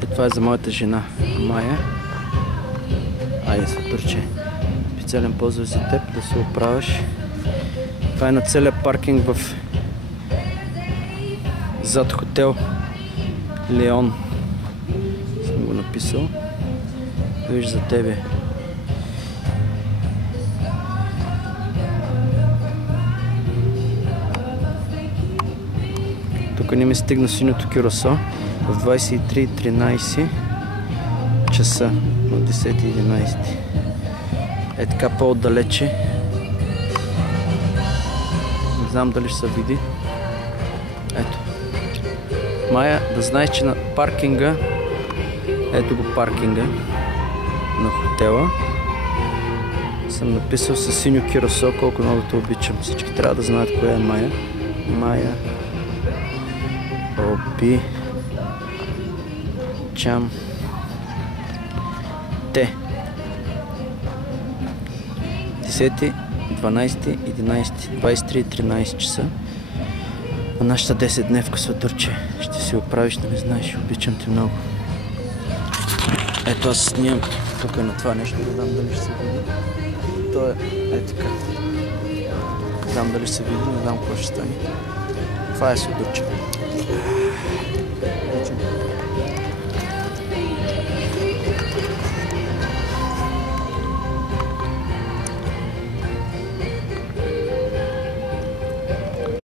Това е за моята жена Майя. Айде, Светурче. Специален поздрав за теб, да се оправяш. Това е на целия паркинг в зад хотел Леон. Съм го написал. Виж за тебе. Тук не ми стигна синьото кюрасо в 23:13 часа от 10:11. Е така по-отдалече. Не знам дали ще се види. Ето. Майя, да знаеш, че на паркинга, ето го паркинга на хотела, съм написал със синьо кюрасо колко много те обичам. Всички трябва да знаят коя е Майя. Майя Опи Чам Те 10, 12, 11, 23:13 часа на нашата 10-дневка, Светурче. Ще си оправиш, да не знаеш, обичам те много. Ето аз снимам тук на това нещо, не знам дали ще се види. То е така. Не знам дали ще се види, не знам какво ще стане. Това е Светурче.